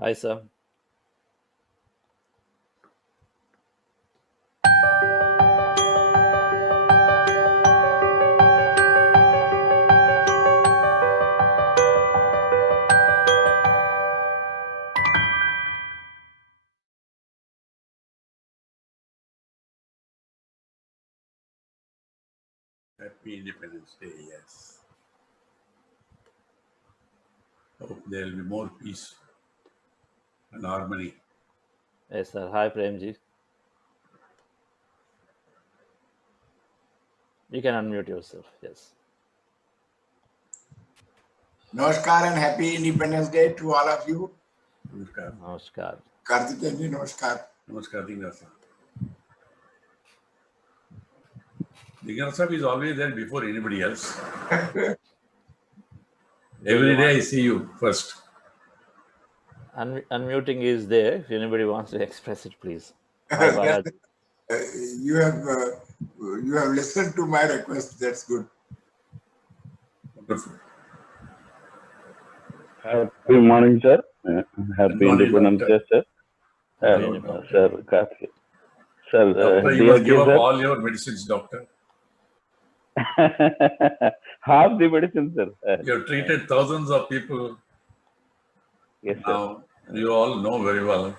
Hi, sir. Happy Independence Day, yes. Hope there will be more peace and harmony. Yes, sir. Hi, Premji. You can unmute yourself. Yes. Namaskar and happy Independence Day to all of you. Namaskar. Namaskar. Kartikeyan, namaskar. Namaskar, Dingarsa. Dingarsa is always there before anybody else. Every day I see you first. Unmuting is there. If anybody wants to express it, please. Hi, Balaji. You have listened to my request. That's good. Wonderful. Happy morning, sir. Happy Good morning, Independence Day, doctor. sir. Hello, And doctor. sir, Karthik. Sir, Doctor, you dear must give up sir, all your medicines, doctor. half the medicine, sir. You have treated thousands of people. Yes, sir. Now, you all know very well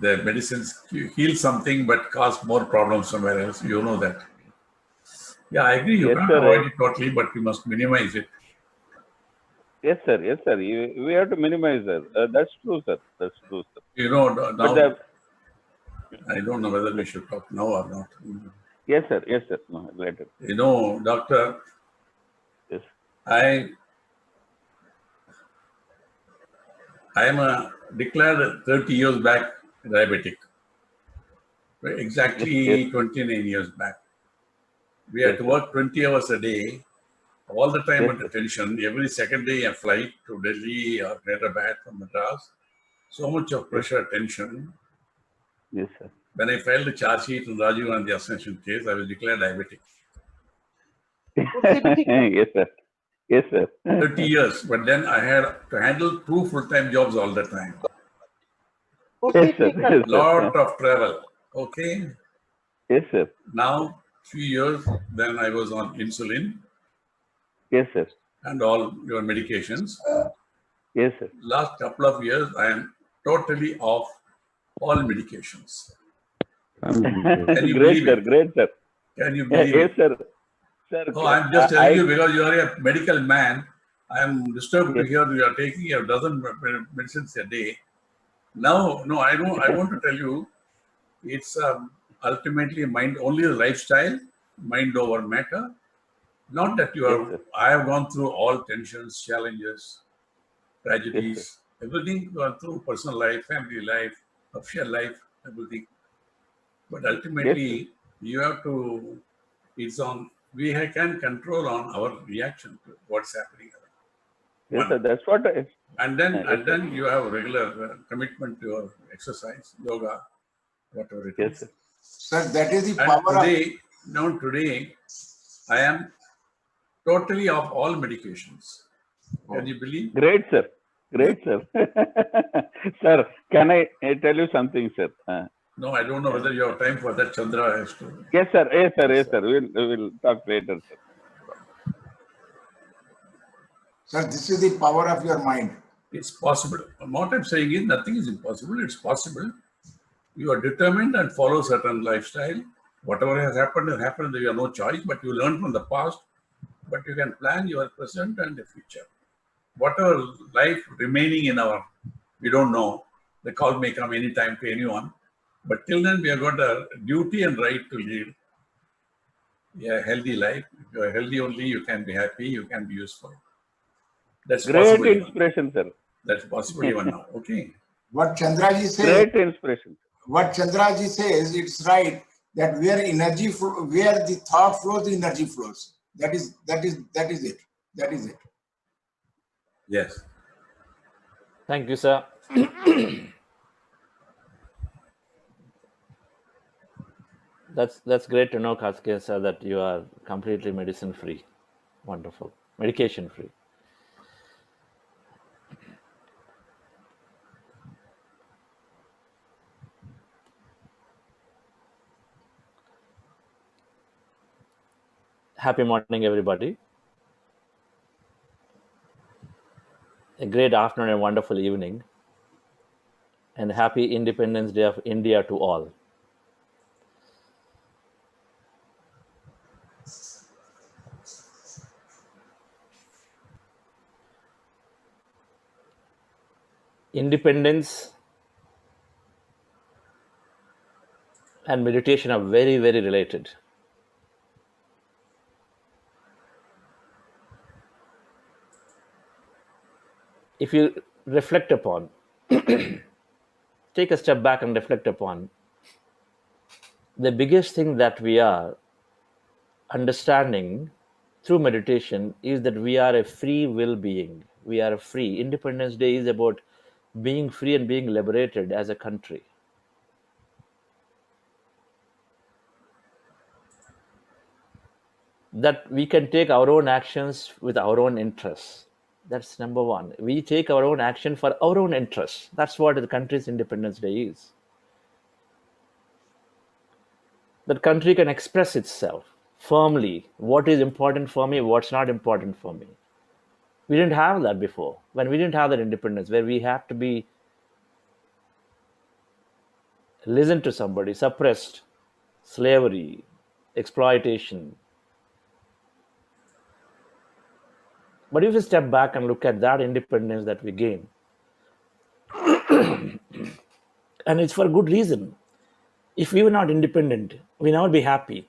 the medicines heal something but cause more problems somewhere else. You know that. Yeah, I agree. You Yes, can't sir. avoid it totally, but you must minimize it. Yes, sir. Yes, sir. We have to minimize, sir. That's true, sir. That's true, sir. You know, But now I don't know whether we should talk now or not. yes, sir. Yes, sir. No, later. You know, doctor, Yes. I am a declared 30 years back diabetic. Exactly Yes. 29 years back. We Yes, had to sir. work 20 hours a day, all the time Yes, under sir. tension. Every second day a flight to Delhi or Hyderabad from Madras. So much of pressure, tension. Yes, sir. When I filed the charge sheet in Rajiv Gandhi assassination case, I was declared diabetic. Yes, sir. Yes, sir. 30 years, but then I had to handle 2 full-time jobs all the time. Yes, sir. Yes, Lot sir. of travel. Okay. Yes, sir. Now, few years, then I was on insulin Yes, sir. and all your medications. Yes, sir. Last couple of years, I am totally off all medications. Can you Great, believe sir. it? Great, sir. Can you believe Yes, it? sir. Sir, Oh, I'm just telling I you because you are a medical man. I am disturbed to Yes. hear you are taking a dozen medicines a day. Now, no, I don't. I want to tell you, it's ultimately mind only the lifestyle, mind over matter. Not that you Yes, are. sir. I have gone through all tensions, challenges, Yes, sir. tragedies, everything gone through personal life, family life, official life, everything. But Yes, sir. ultimately, you have to. It's on. We can control on our reaction to what's happening. Yes, One. sir. That's what I. And Yes, sir. then you have regular commitment to your exercise, yoga, whatever it Yes, is. sir. Sir, that is the And power of... today, I am totally off all medications. Can you believe? Great, sir. Great, sir. Sir, can I tell you something, sir? No, I don't know whether you have time for that. Chandra has to. Yes, sir. Yes, sir. Yes, sir. We'll talk later, sir. Sir, this is the power of your mind. It's possible. What I'm saying is nothing is impossible. It's possible. You are determined and follow certain lifestyle. Whatever has happened, you have no choice, but you learn from the past. But you can plan your present and the future. Whatever life remaining in our, we don't know. The call may come anytime to anyone. But till then, we have got a duty and right to lead a healthy life. If you are healthy only, you can be happy, you can be useful. That's Great possible even. inspiration, sir. That's possible even now. Okay. What Chandraji says, Great inspiration. what Chandraji says, it's right that where energy, where the thought flows, the energy flows. That is it. That is it. Yes. Thank you, sir. That's great to know, Karthikeyan sir, that you are completely medicine free. Wonderful. Medication free. Happy morning, everybody. A great afternoon and wonderful evening. And happy Independence Day of India to all. Independence and meditation are very, very related. If you reflect upon, take a step back and reflect upon, the biggest thing that we are understanding through meditation is that we are a free will being. We are free. Independence Day is about being free and being liberated as a country. That we can take our own actions with our own interests. That's number one. We take our own action for our own interests. That's what the country's Independence Day is. That country can express itself firmly. What is important for me, what's not important for me. We didn't have that before. When we didn't have that independence, where we have to be listened to somebody, suppressed, slavery, exploitation. But if you step back and look at that independence that we gain, and it's for good reason. If we were not independent, we'll never be happy.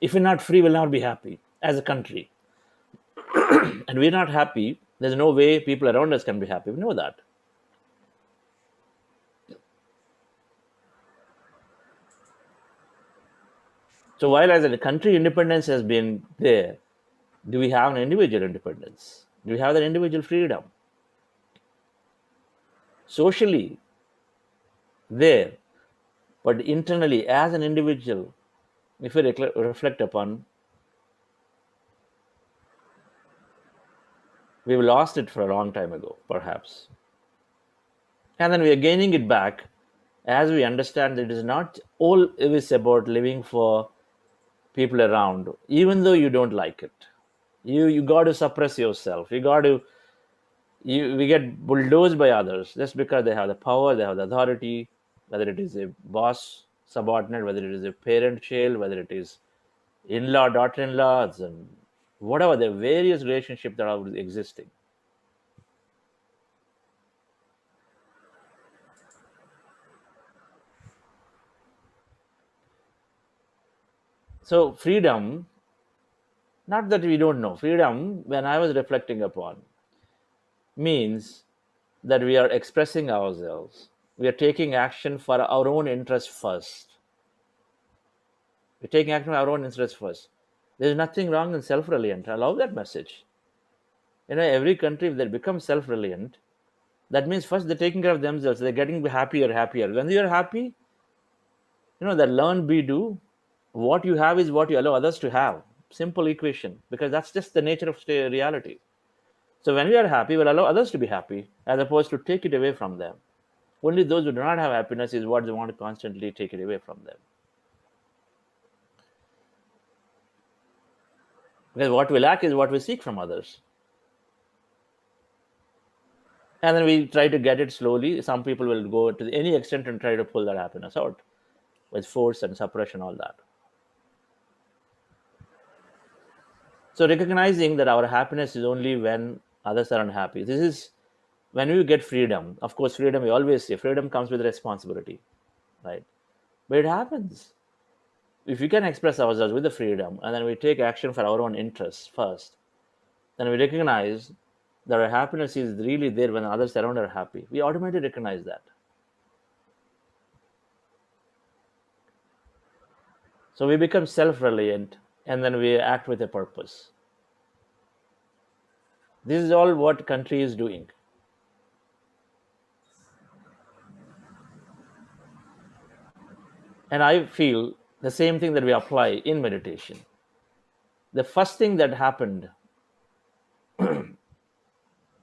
If we're not free, we'll never be happy as a country. And we're not happy, there's no way people around us can be happy. We know that. So while as a country independence has been there, do we have an individual independence? Do we have that individual freedom? Socially, there, but internally, as an individual, if we reflect upon, we've lost it for a long time ago, perhaps. And then we are gaining it back as we understand that it is not always about living for people around, even though you don't like it. You got to suppress yourself. We get bulldozed by others just because they have the power, they have the authority, whether it is a boss, subordinate, whether it is a parent, child, whether it is in-law, daughter-in-laws, and whatever the various relationships that are existing. So freedom, not that we don't know, freedom, when I was reflecting upon, means that we are expressing ourselves. We are taking action for our own interest first. We're taking action for our own interest first. There's nothing wrong in self-reliant. I love that message. Every country, if they become self-reliant, that means first they're taking care of themselves. They're getting happier. When you're happy, that learn, be, do. What you have is what you allow others to have. Simple equation, because that's just the nature of reality. So when we are happy, we'll allow others to be happy, as opposed to take it away from them. Only those who do not have happiness is what they want to constantly take it away from them. Because what we lack is what we seek from others. And then we try to get it slowly. Some people will go to any extent and try to pull that happiness out with force and suppression, all that. So recognizing that our happiness is only when others are unhappy. This is when we get freedom. Of course, freedom, we always say, freedom comes with responsibility, right? But it happens. If we can express ourselves with the freedom, and then we take action for our own interests first, then we recognize that our happiness is really there when others around are happy. We automatically recognize that. So we become self-reliant, and then we act with a purpose. This is all what country is doing. And I feel the same thing that we apply in meditation. The first thing that happened,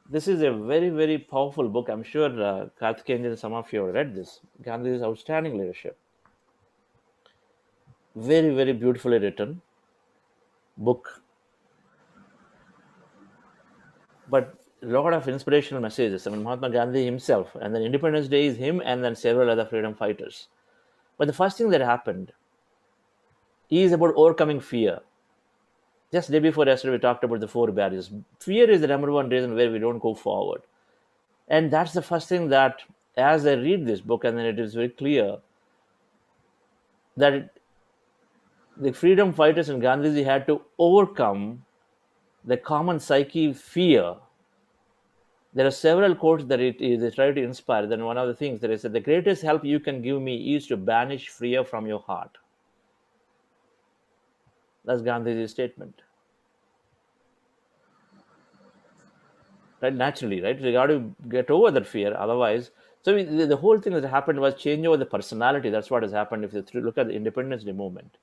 this is a very, very powerful book. I'm sure Karthikeyan and some of you have read this. Gandhi's Outstanding Leadership. Very, very beautifully written. book, but a lot of inspirational messages. I mean, Mahatma Gandhi himself, and then Independence Day is him, and then several other freedom fighters. But the first thing that happened is about overcoming fear. Just day before yesterday, we talked about the 4 barriers. Fear is the number one reason where we don't go forward. And that's the first thing that, as I read this book, and then it is very clear that the freedom fighters and Gandhiji had to overcome the common psyche fear. There are several quotes that they try to inspire. Then one of the things that is that the greatest help you can give me is to banish fear from your heart. That's Gandhiji's statement. Right, naturally, right? We got to get over that fear. Otherwise, the whole thing that happened was change over the personality. That's what has happened. If you look at the Independence Day movement,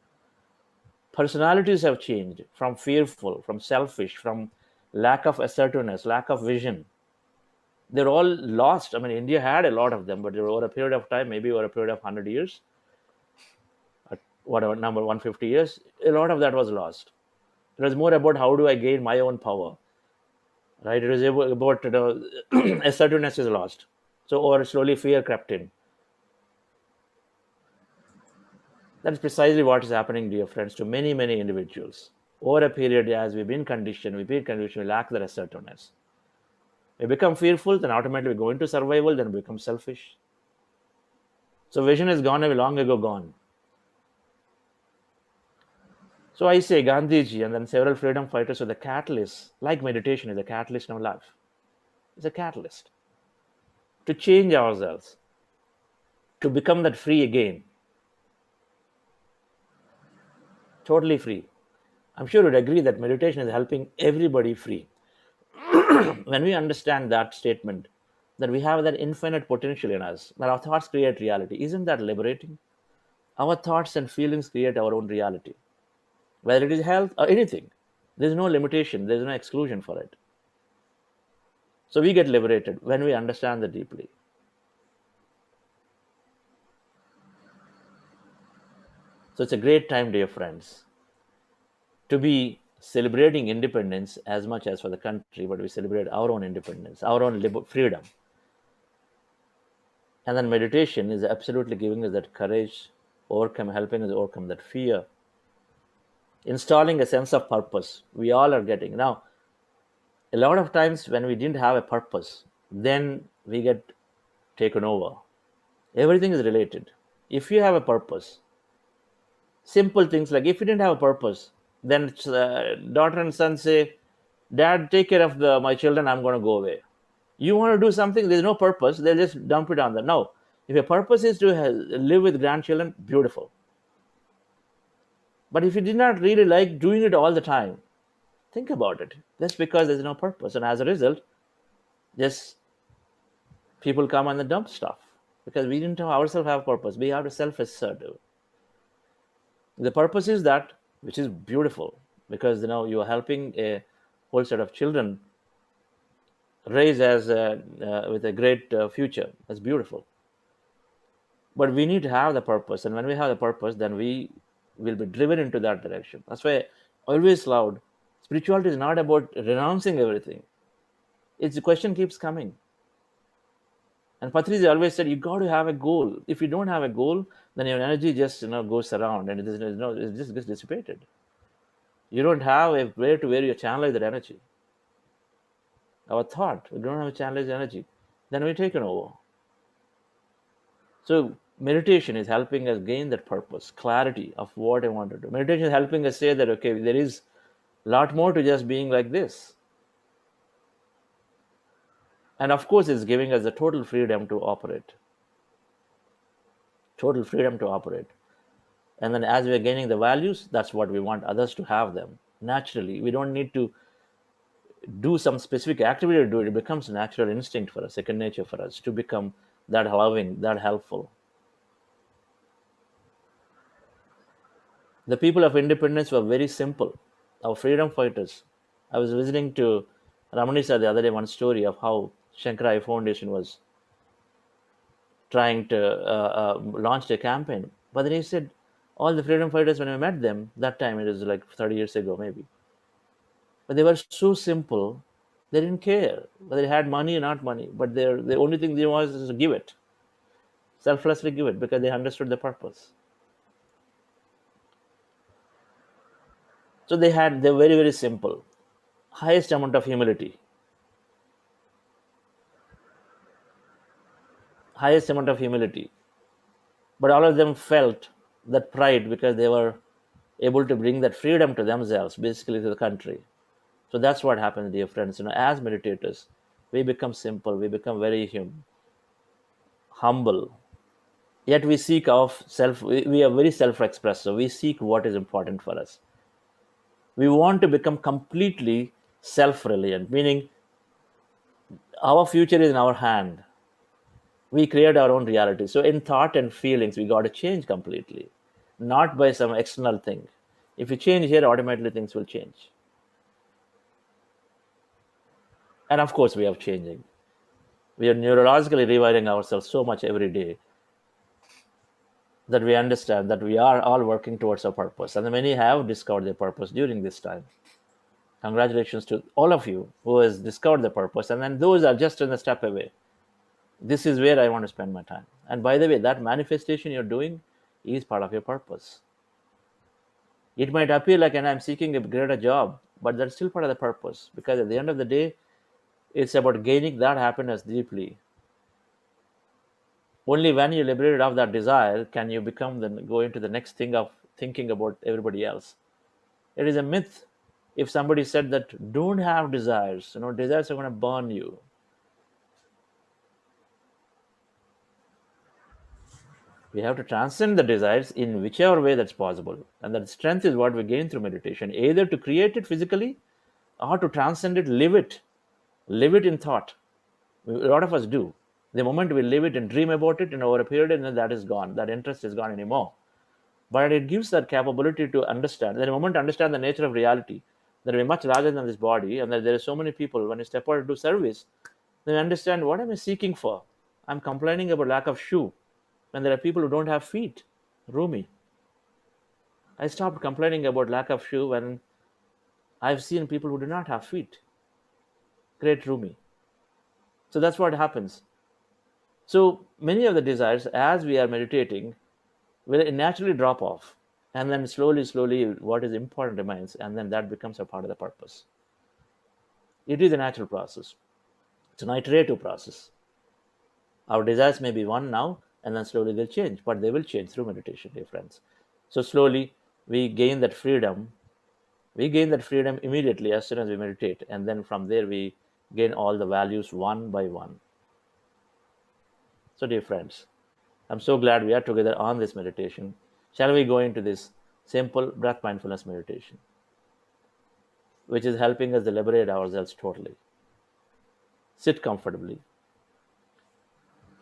personalities have changed from fearful, from selfish, from lack of assertiveness, lack of vision. They're all lost. I mean, India had a lot of them, but over a period of time, maybe over a period of 100 years, whatever number, 150 years, a lot of that was lost. It was more about how do I gain my own power, right? It was about assertiveness is lost. So, or slowly fear crept in. That's precisely what is happening, dear friends, to many, many individuals. Over a period, as we've been conditioned, we lack that assertiveness. We become fearful, then automatically we go into survival, then we become selfish. So vision is gone away, long ago gone. So I say Gandhiji and then several freedom fighters were the catalyst, like meditation is a catalyst in our life. It's a catalyst to change ourselves, to become that free again. Totally free. I'm sure you'd agree that meditation is helping everybody free. When we understand that statement, that we have that infinite potential in us, that our thoughts create reality, isn't that liberating? Our thoughts and feelings create our own reality. Whether it is health or anything, there's no limitation, there's no exclusion for it. So we get liberated when we understand that deeply. So it's a great time, dear friends, to be celebrating independence as much as for the country, but we celebrate our own independence, our own freedom. And then meditation is absolutely giving us that courage, helping us overcome that fear, installing a sense of purpose. We all are getting. Now, a lot of times when we didn't have a purpose, then we get taken over. Everything is related. If you have a purpose, simple things like if you didn't have a purpose, then daughter and son say, Dad, take care of my children, I'm going to go away. You want to do something, there's no purpose, they'll just dump it on them. No, if your purpose is to live with grandchildren, beautiful. But if you did not really like doing it all the time, think about it. That's because there's no purpose. And as a result, just people come and dump stuff because we didn't ourselves have purpose. We have to self-assertive. The purpose is that, which is beautiful, because you are helping a whole set of children raise as with a great future. That's beautiful. But we need to have the purpose, and when we have the purpose, then we will be driven into that direction. That's why I always loud. Spirituality is not about renouncing everything. It's the question keeps coming. And Patrizi always said, you got to have a goal. If you don't have a goal, then your energy just goes around and it just gets dissipated. You don't have a way to where you channelize that energy. Our thought, we don't have a channelized energy, then we're taken over. So meditation is helping us gain that purpose, clarity of what I want to do. Meditation is helping us say that, okay, there is a lot more to just being like this. And of course, it's giving us the total freedom to operate. Total freedom to operate. And then as we're gaining the values, that's what we want others to have them. Naturally, we don't need to do some specific activity to do it. It becomes a natural instinct for us, second nature for us to become that loving, that helpful. The people of independence were very simple. Our freedom fighters. I was listening to Ramanisha the other day, one story of how Shankara Foundation was trying to launch a campaign. But then he said, All the freedom fighters, when I met them, that time it was like 30 years ago maybe, but they were so simple. They didn't care whether they had money or not money, but the only thing they wanted was to give it, selflessly give it, because they understood the purpose. So they're very, very simple. Highest amount of humility. Highest amount of humility. But all of them felt that pride because they were able to bring that freedom to themselves, basically to the country. So that's what happens, dear friends. As meditators, we become simple, we become very humble. Yet we seek of self. We are very self-expressive. We seek what is important for us. We want to become completely self-reliant, meaning our future is in our hand. We create our own reality. So in thought and feelings, we got to change completely, not by some external thing. If you change here, automatically things will change. And of course, we are changing. We are neurologically rewiring ourselves so much every day that we understand that we are all working towards our purpose. And many have discovered their purpose during this time. Congratulations to all of you who has discovered the purpose. And then those are just in a step away. This is where I want to spend my time. And by the way, that manifestation you're doing is part of your purpose. It might appear like, and I'm seeking a greater job, but that's still part of the purpose, because at the end of the day, it's about gaining that happiness deeply. Only when you liberate of that desire can you go into the next thing of thinking about everybody else. It is a myth. If somebody said that don't have desires, desires are going to burn you. We have to transcend the desires in whichever way that's possible. And that strength is what we gain through meditation, either to create it physically or to transcend it, live it in thought. A lot of us do. The moment we live it and dream about it, over a period, and then that is gone. That interest is gone anymore. But it gives that capability to understand. The moment you understand the nature of reality, that we're much larger than this body, and that there are so many people, when you step out to do service, then you understand, what am I seeking for? I'm complaining about lack of shoe, when there are people who don't have feet. Rumi. I stopped complaining about lack of shoe when I've seen people who do not have feet. Great Rumi. So that's what happens. So many of the desires, as we are meditating, will naturally drop off. And then slowly, what is important remains. And then that becomes a part of the purpose. It is a natural process. It's an iterative process. Our desires may be one now, and then slowly they'll change. But they will change through meditation, dear friends. So slowly, we gain that freedom. We gain that freedom immediately as soon as we meditate. And then from there, we gain all the values one by one. So, dear friends, I'm so glad we are together on this meditation. Shall we go into this simple breath mindfulness meditation, which is helping us to liberate ourselves totally? Sit comfortably.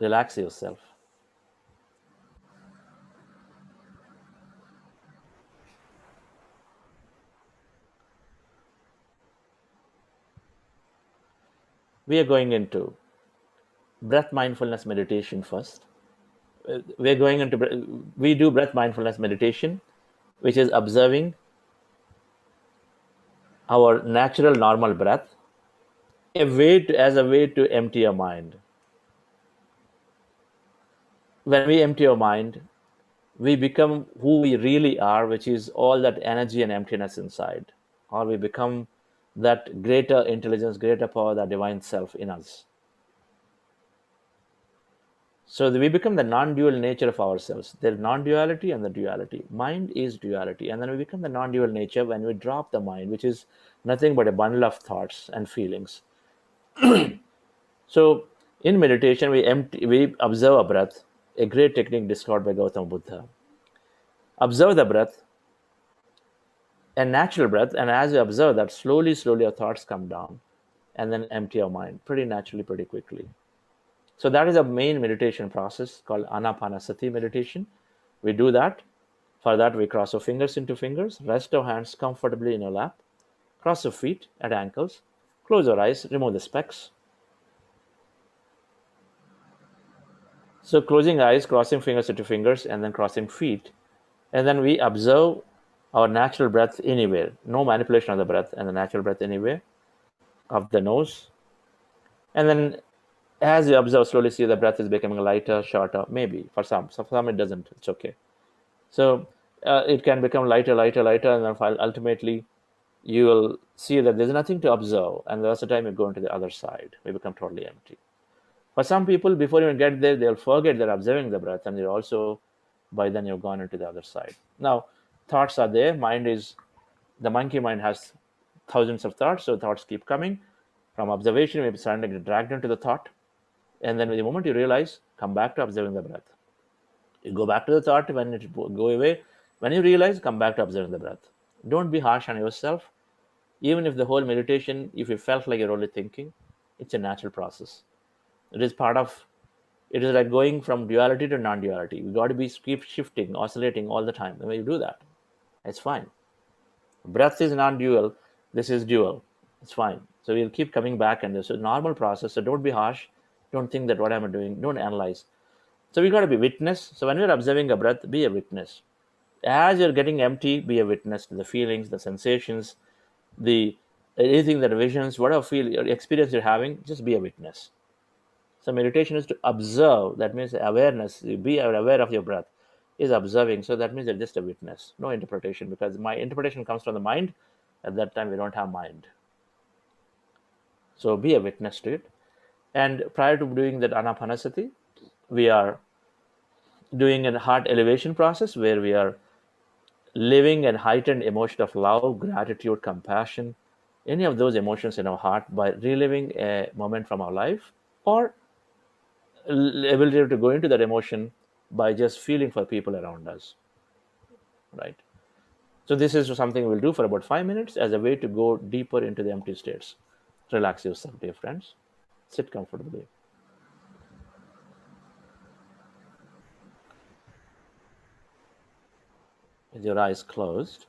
Relax yourself. We are going into breath mindfulness meditation first. We do breath mindfulness meditation, which is observing our natural normal breath, as a way to empty your mind. When we empty our mind, we become who we really are, which is all that energy and emptiness inside. Or we become that greater intelligence, greater power, that divine self in us. So we become the non-dual nature of ourselves. There's non-duality and the duality. Mind is duality. And then we become the non-dual nature when we drop the mind, which is nothing but a bundle of thoughts and feelings. So in meditation, we observe a breath, a great technique discovered by Gautama Buddha. Observe the breath, a natural breath, and as you observe that, slowly our thoughts come down, and then empty our mind pretty naturally, pretty quickly. So that is a main meditation process called Anapanasati meditation. We do that. For that, we cross our fingers into fingers, rest our hands comfortably in your lap, cross your feet at ankles, close your eyes, remove the specs. So closing eyes, crossing fingers into fingers, and then crossing feet, And then we observe our natural breath anywhere, no manipulation of the breath, and the natural breath anywhere of the nose. And then as you observe, slowly see the breath is becoming lighter, shorter, maybe for some. So for some it doesn't, it's okay. So it can become lighter, lighter, lighter, and then ultimately you will see that there's nothing to observe, and the rest of the time you go into the other side, we become totally empty. For some people, before you even get there, they'll forget they're observing the breath, and you're also, by then you've gone into the other side. Now, thoughts are there. The monkey mind has thousands of thoughts, so thoughts keep coming. From observation, maybe suddenly get dragged into the thought, and then the moment you realize, come back to observing the breath. You go back to the thought when it go away. When you realize, come back to observing the breath. Don't be harsh on yourself. Even if the whole meditation, if you felt like you're only thinking, it's a natural process. It is like going from duality to non-duality. We got to keep shifting, oscillating all the time. And when you do that, it's fine. Breath is non-dual. This is dual. It's fine. So we'll keep coming back, and this is a normal process. So don't be harsh. Don't think that what I'm doing. Don't analyze. So we got to be witness. So when we're observing a breath, be a witness. As you're getting empty, be a witness to the feelings, the sensations, the anything, the visions, whatever experience you're having, just be a witness. So meditation is to observe. That means awareness. You be aware of your breath is observing. So that means you're just a witness. No interpretation, because my interpretation comes from the mind. At that time, we don't have mind. So be a witness to it. And prior to doing that anapanasati, we are doing a heart elevation process where we are living a heightened emotion of love, gratitude, compassion, any of those emotions in our heart by reliving a moment from our life, or ability to go into that emotion by just feeling for people around us, right? So this is something we'll do for about 5 minutes as a way to go deeper into the empty states. Relax yourself, dear friends. Sit comfortably. With your eyes closed.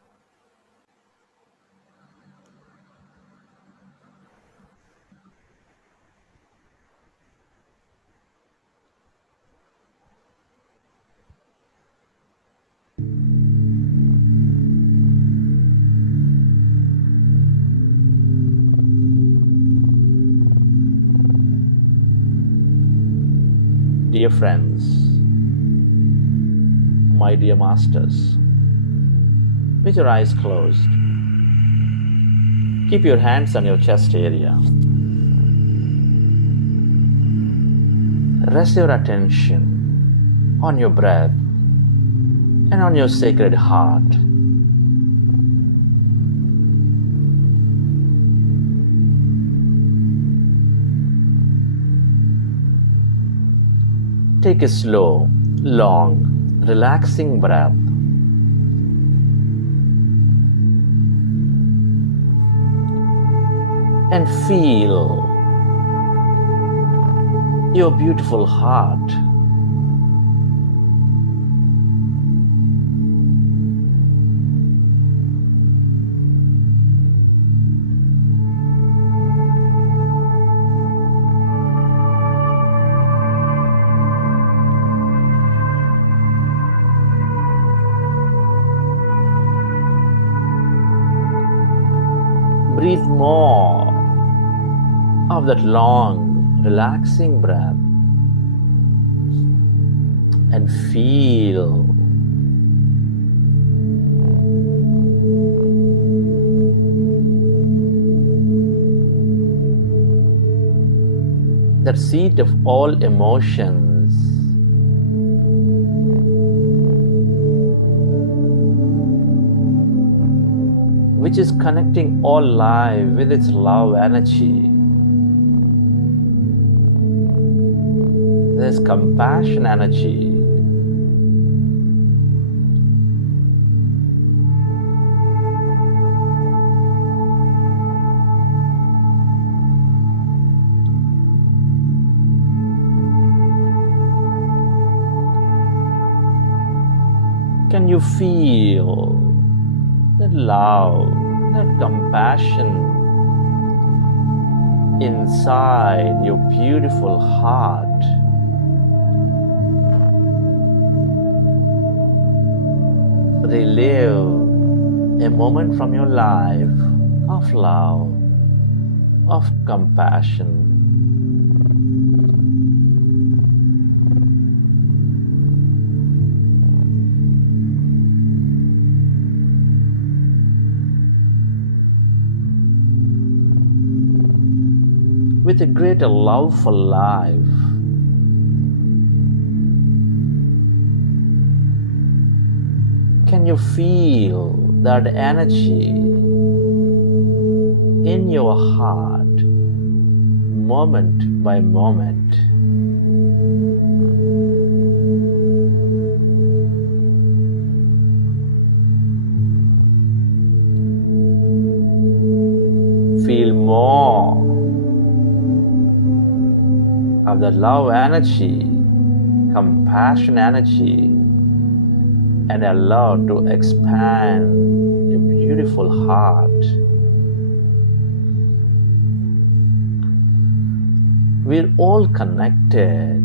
Dear friends, my dear masters, with your eyes closed, keep your hands on your chest area. Rest your attention on your breath and on your sacred heart. Take a slow, long, relaxing breath. And feel your beautiful heart. Breathe more of that long, relaxing breath and feel that seat of all emotions. Which is connecting all life with its love energy. There's compassion energy. Can you feel that love, that compassion inside your beautiful heart? relive a moment from your life of love, of compassion. With a greater love for life. Can you feel that energy in your heart, moment by moment? Feel more of the love energy, compassion energy, and allow to expand your beautiful heart. We're all connected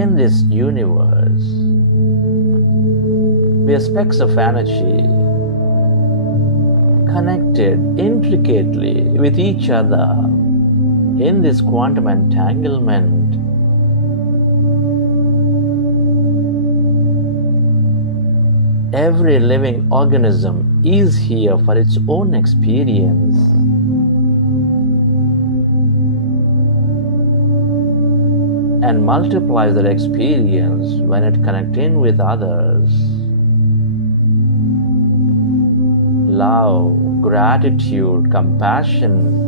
in this universe. We are specks of energy, connected intricately with each other in this quantum entanglement. Every living organism is here for its own experience. And multiplies that experience when it connects in with others. Love, gratitude, compassion,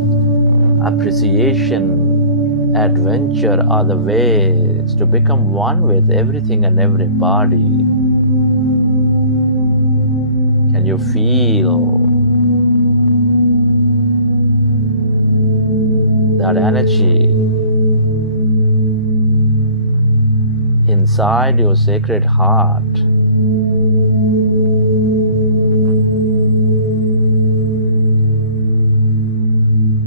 appreciation, adventure are the ways to become one with everything and everybody. Can you feel that energy inside your sacred heart?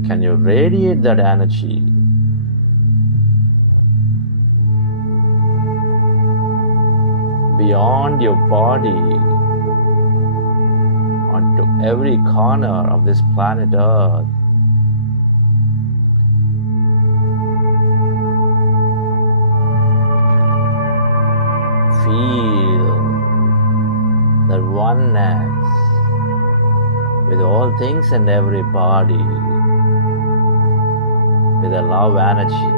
Can you radiate that energy beyond your body onto every corner of this planet Earth? Feel that oneness with all things and everybody, with the love energy.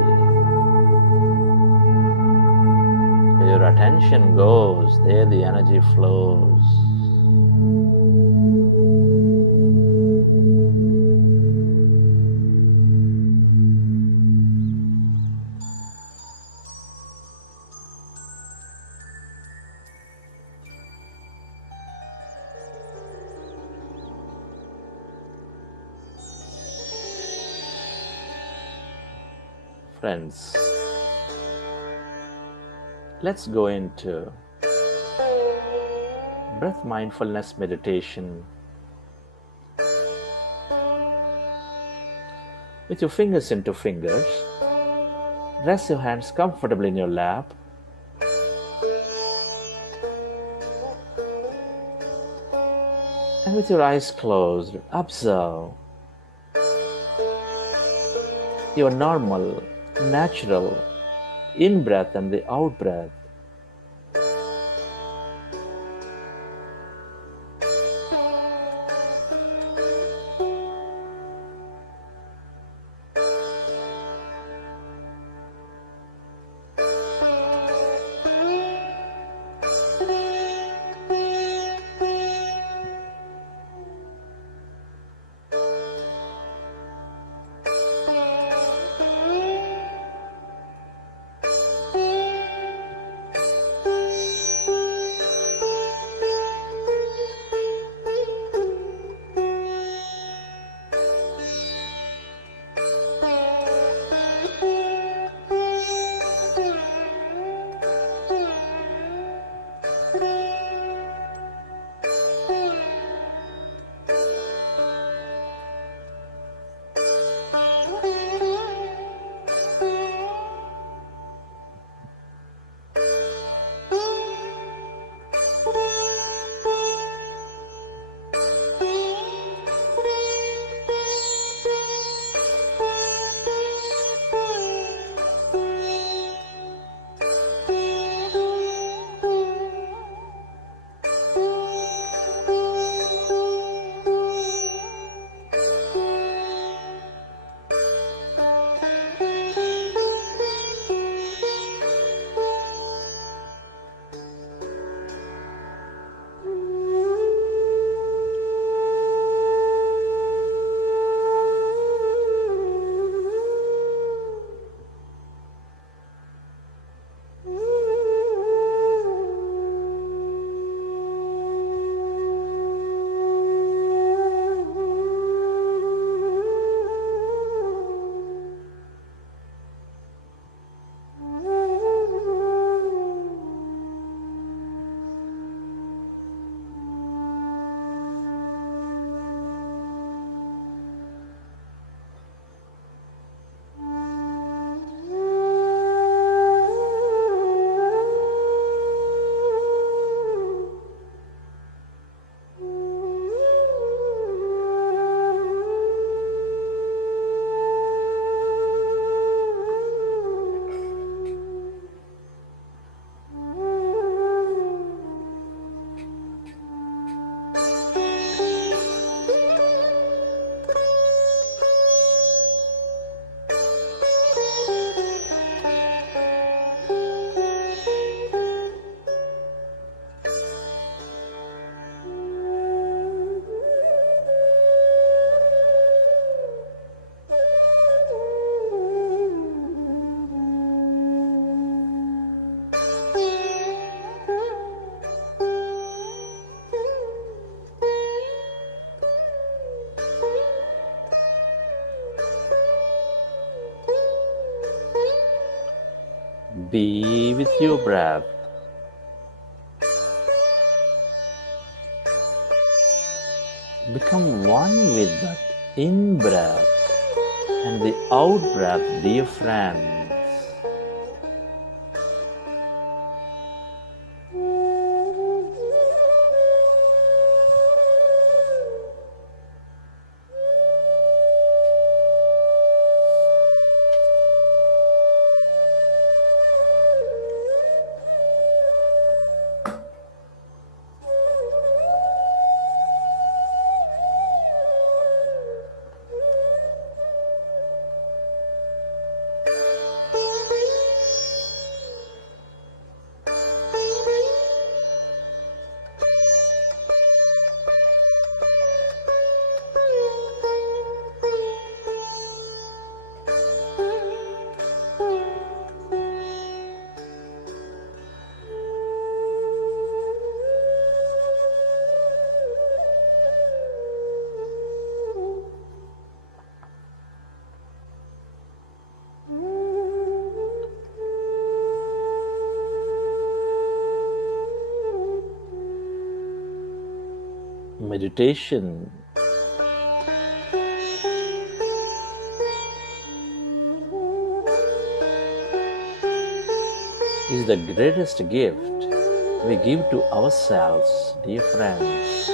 Where your attention goes, there the energy flows. Friends, let's go into breath mindfulness meditation. With your fingers into fingers, rest your hands comfortably in your lap. And with your eyes closed, observe your normal, natural in-breath and the out-breath. Be with your breath. Become one with that in-breath and the out-breath, dear friends. Meditation is the greatest gift we give to ourselves, dear friends.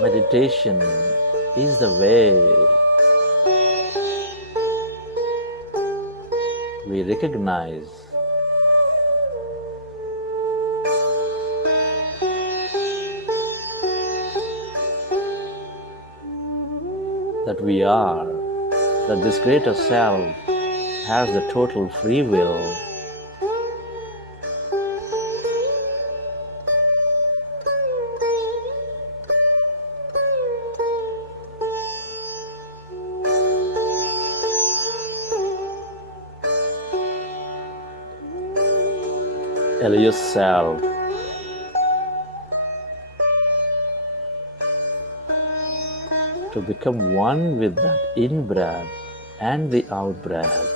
Meditation is the way we recognize that we are, that this greater self has the total free will. Allow yourself to become one with that in-breath and the out-breath.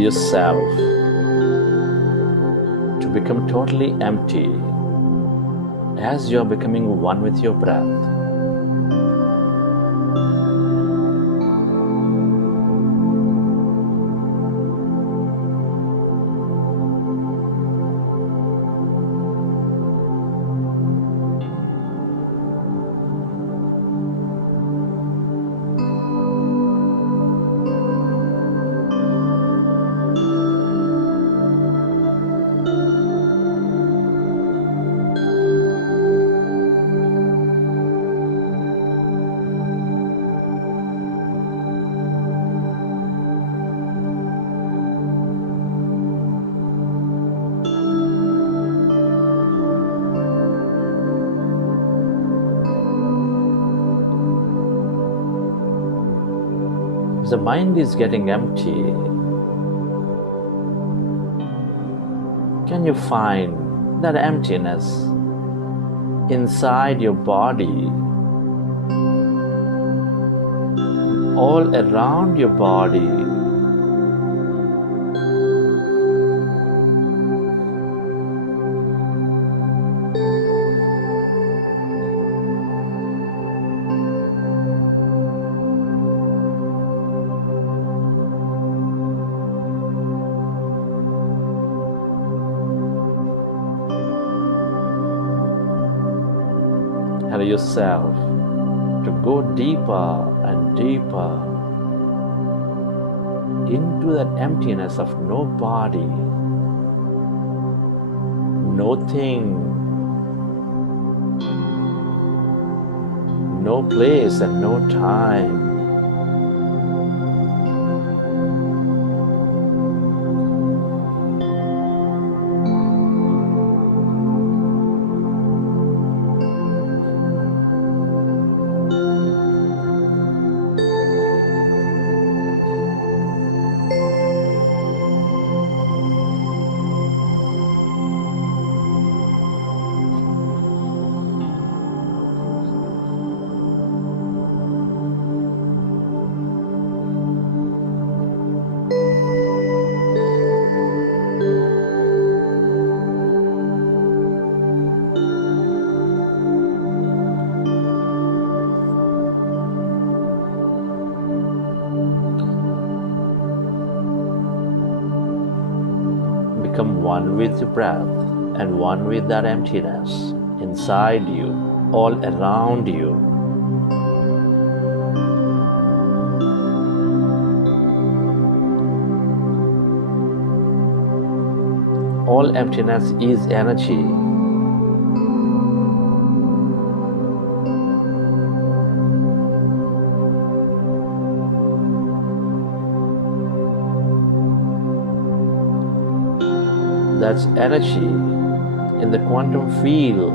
yourself to become totally empty as you're becoming one with your breath. The mind is getting empty. Can you find that emptiness inside your body, all around your body? Allow yourself to go deeper and deeper into that emptiness of no body, no thing, no place and no time. Become one with the breath and one with that emptiness inside you, all around you. All emptiness is energy. That's energy in the quantum field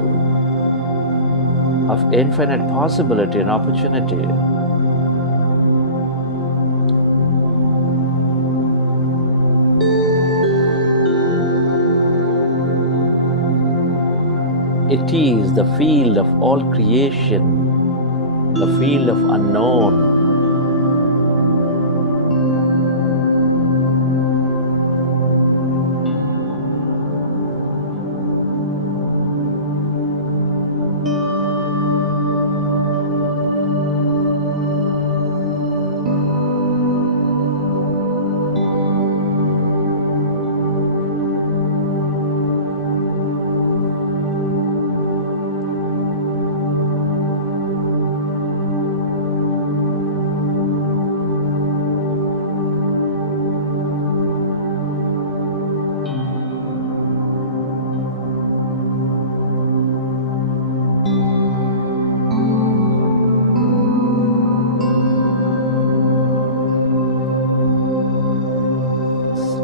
of infinite possibility and opportunity. It is the field of all creation, the field of unknown.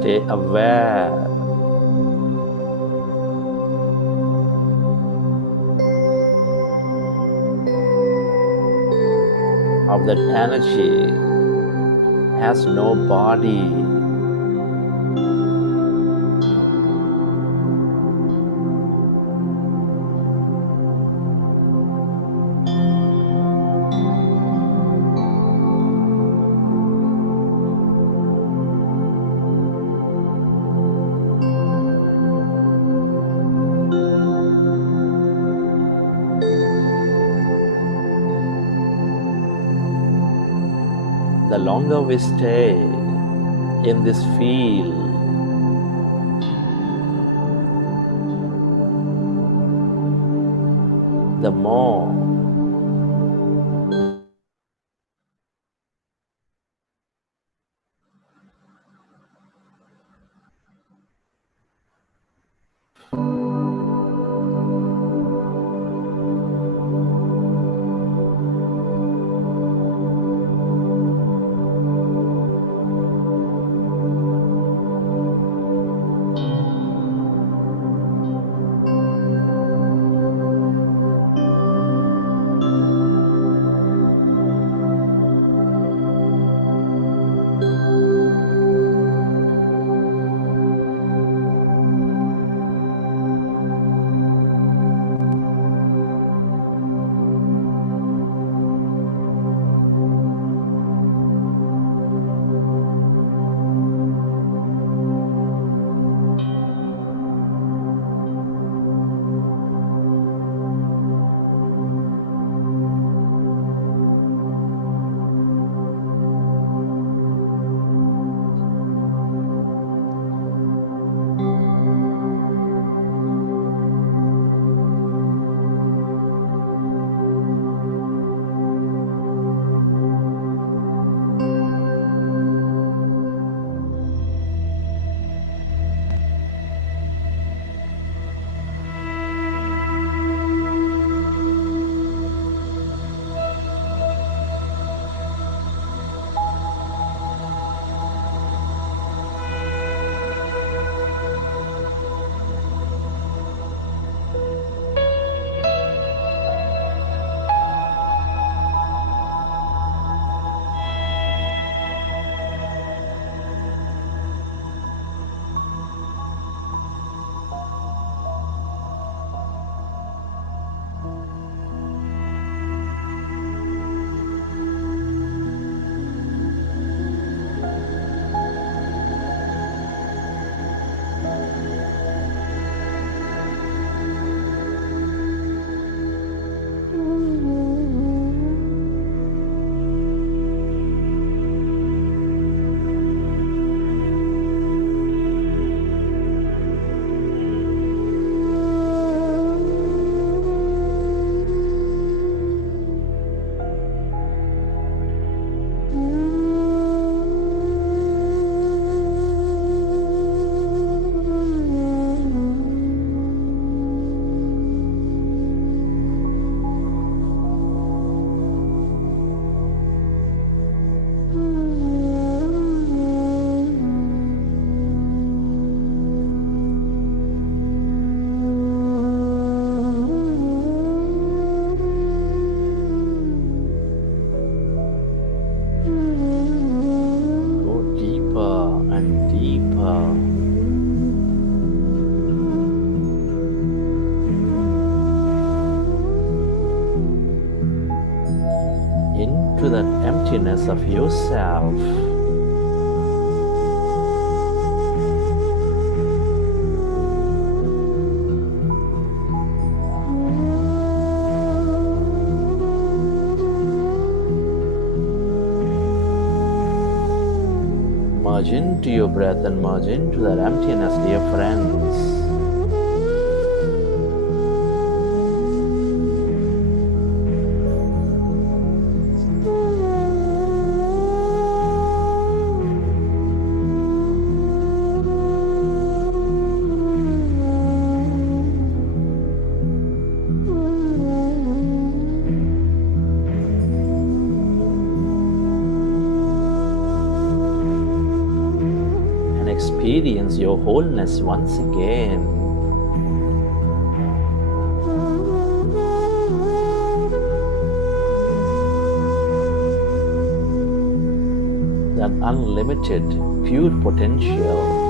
Stay aware of that energy has no body. the longer we stay in this field, the more into that emptiness of yourself. Merge into your breath and merge into that emptiness, dear friends. Experience your wholeness once again. That unlimited, pure potential.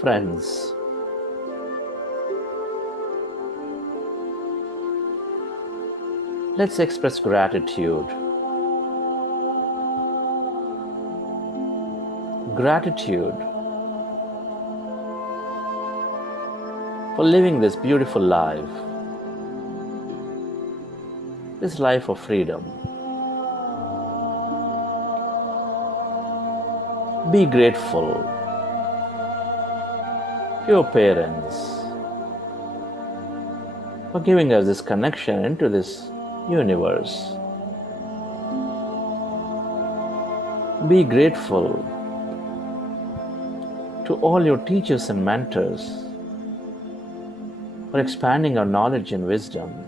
Friends, let's express gratitude. Gratitude for living this beautiful life, this life of freedom. Be grateful to your parents for giving us this connection into this universe. Be grateful to all your teachers and mentors for expanding our knowledge and wisdom.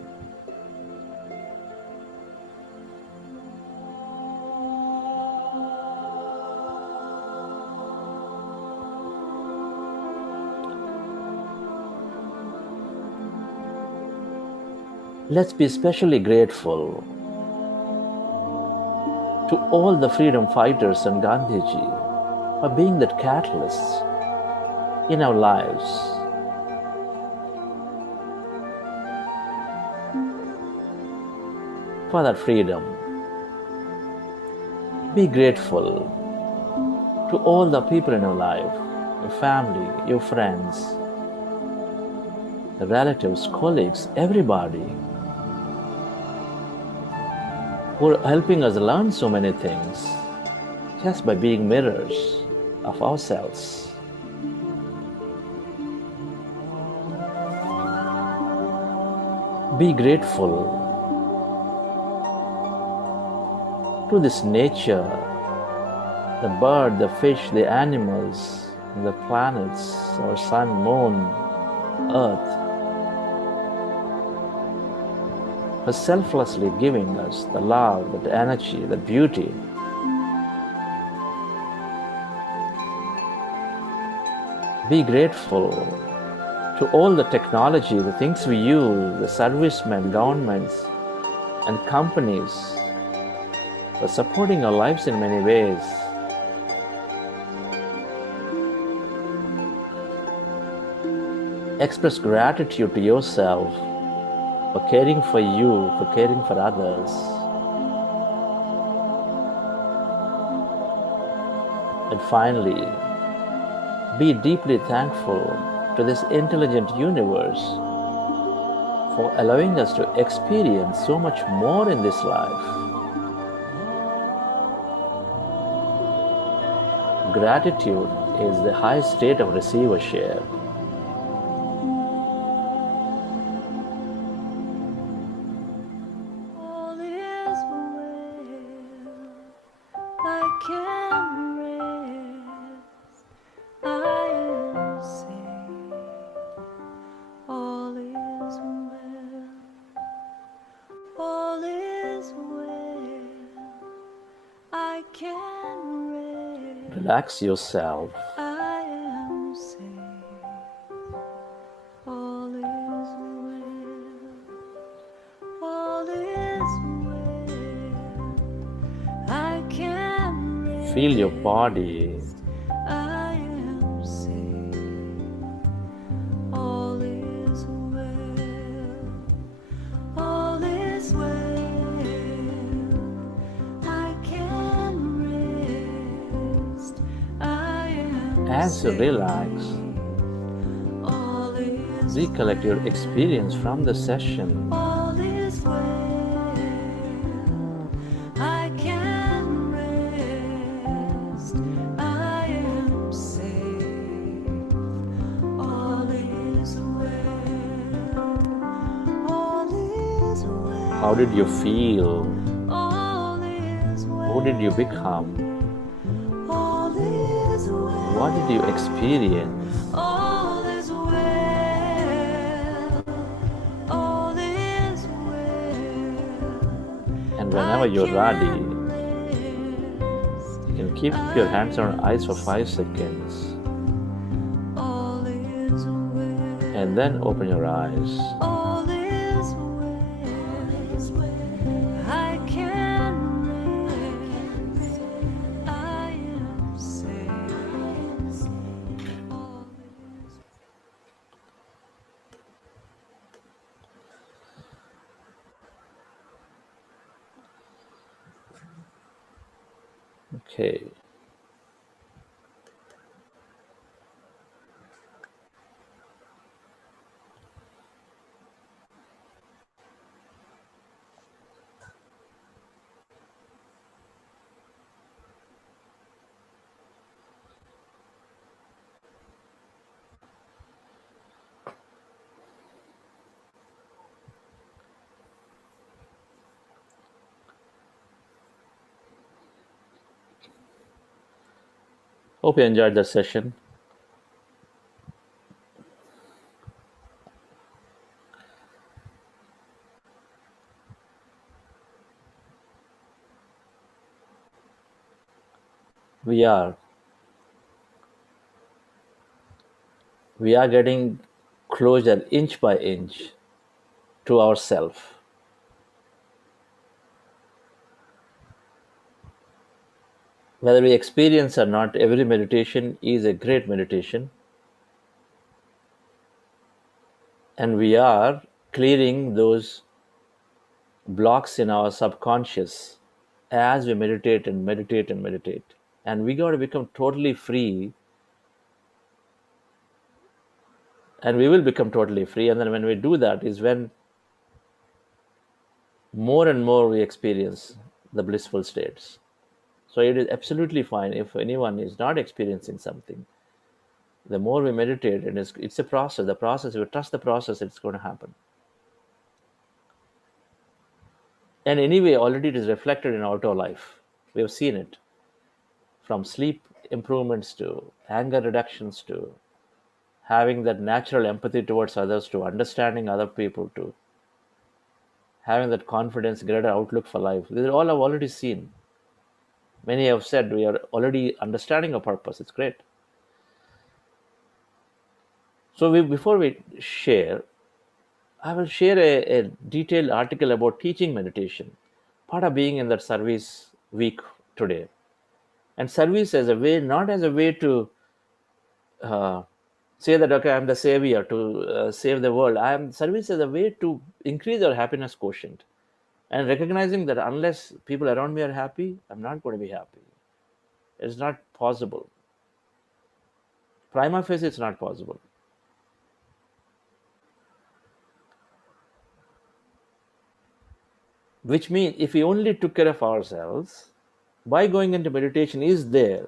Let's be especially grateful to all the freedom fighters and Gandhiji for being that catalyst in our lives. For that freedom. Be grateful to all the people in your life, your family, your friends, the relatives, colleagues, everybody who are helping us learn so many things just by being mirrors of ourselves. Be grateful to this nature, the bird, the fish, the animals, the planets, our sun, moon, earth, for selflessly giving us the love, that energy, that beauty. Be grateful to all the technology, the things we use, the servicemen, governments, and companies for supporting our lives in many ways. Express gratitude to yourself for caring for you, for caring for others. And finally, be deeply thankful to this intelligent universe for allowing us to experience so much more in this life. Gratitude is the highest state of receivership. All is well, I can rest, I am safe. All is well, all is well, I can rest. Relax yourself. I am safe. All is well. All is well. I can rest. Feel your body. I am safe. All is well. All is well. I can rest. I am As you safe. relax, All is recollect your experience from the session. All is well. I can rest. I am safe. All is well. All is well. How did you feel? All is well. Who did you become? All is well. What did you experience? All is well. All is well. And whenever you're ready, you can keep your hands on your eyes for 5 seconds All is well. and then open your eyes. All is well. I can rest. I am safe. All is Okay. Hope you enjoyed the session. We are we are getting closer inch by inch to ourself. Whether we experience or not, every meditation is a great meditation, and we are clearing those blocks in our subconscious as we meditate and meditate and meditate. And we got to become totally free, and we will become totally free. And then when we do that, is when more and more we experience the blissful states. So it is absolutely fine if anyone is not experiencing something. The more we meditate, and it's a process. The process, if you trust the process, it's going to happen. And anyway, already it is reflected in our life. We have seen it from sleep improvements to anger reductions to having that natural empathy towards others to understanding other people to having that confidence, greater outlook for life. These are all I've already seen. Many have said we are already understanding a purpose. It's great. So before we share, I will share a detailed article about teaching meditation, part of being in that service week today. And service as a way, not as a way to uh, say that, okay, I'm the savior to save the world. I am service as a way to increase our happiness quotient and recognizing that unless people around me are happy, I'm not going to be happy. It's not possible. Prima facie, it's not possible. Which means if we only took care of ourselves, by going into meditation is there.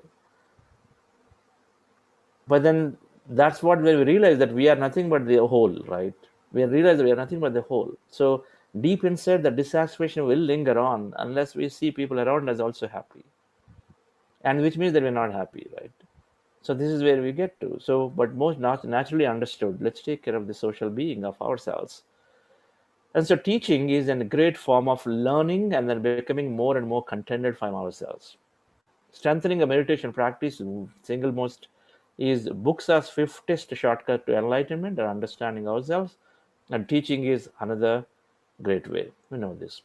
But then that's what where we realize that we are nothing but the whole, right? We realize that we are nothing but the whole. So deep inside, the dissatisfaction will linger on unless we see people around us also happy. And which means that we're not happy, right? So this is where we get to. So, but most naturally understood, let's take care of the social being of ourselves. And so teaching is a great form of learning and then becoming more and more contented from ourselves. Strengthening a meditation practice, single most, is books as fifthest shortcut to enlightenment or understanding ourselves, and teaching is another great way. We know this.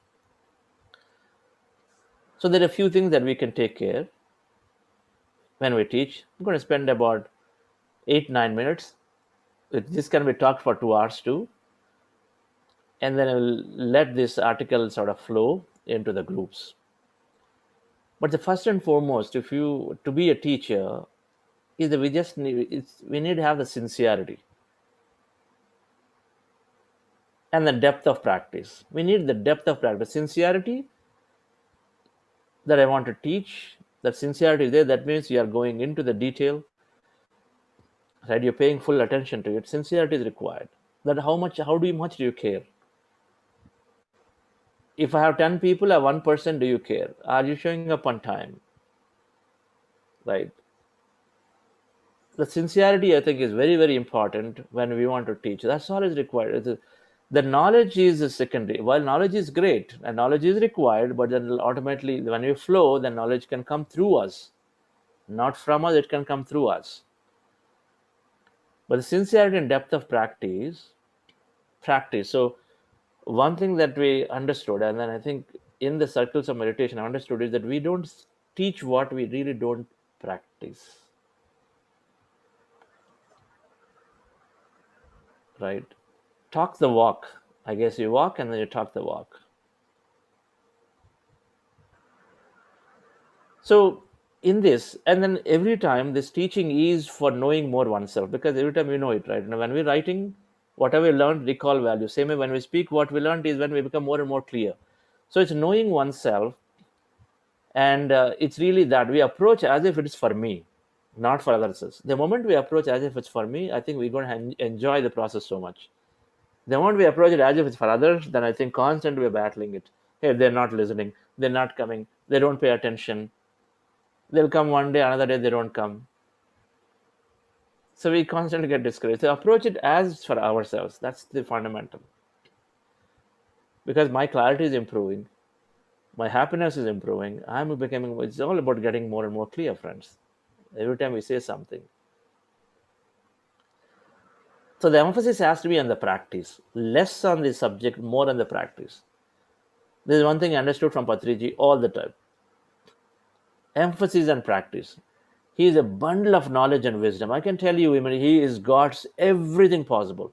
So there are a few things that we can take care when we teach. I'm going to spend about 8-9 minutes. This can be talked for 2 hours too, and then I will let this article sort of flow into the groups. But the first and foremost, if you to be a teacher, is that we need to have the sincerity and the depth of practice. We need the depth of practice, sincerity that I want to teach. That sincerity is there. That means you are going into the detail, right? You're paying full attention to it. Sincerity is required. That much do you care? If I have 10 people or 1%, do you care? Are you showing up on time? Right? The sincerity, I think, is very, very important when we want to teach. That's all is required. The knowledge is secondary. While knowledge is great and knowledge is required, but then ultimately, when we flow, then knowledge can come through us, not from us. It can come through us. But the sincerity and depth of practice. So one thing that we understood, and then I think in the circles of meditation, I understood is that we don't teach what we really don't practice. Right? Talk the walk. I guess you walk and then you talk the walk. So in this, and then every time this teaching is for knowing more oneself, because every time we know it, right? Now, when we're writing, whatever we learned, recall value. Same way when we speak, what we learned is when we become more and more clear. So it's knowing oneself, and it's really that we approach as if it's for me, not for others. The moment we approach as if it's for me, I think we're going to enjoy the process so much. The moment we approach it as if it's for others, then I think constantly we're battling it. Hey, they're not listening, they're not coming, they don't pay attention. They'll come one day, another day they don't come. So we constantly get discouraged. So approach it as for ourselves. That's the fundamental. Because my clarity is improving, my happiness is improving. I'm becoming. It's all about getting more and more clear, friends. Every time we say something. So the emphasis has to be on the practice, less on the subject, more on the practice. This is one thing I understood from Patriji all the time. Emphasis on practice. He is a bundle of knowledge and wisdom. I can tell you, I mean, he is God's everything possible.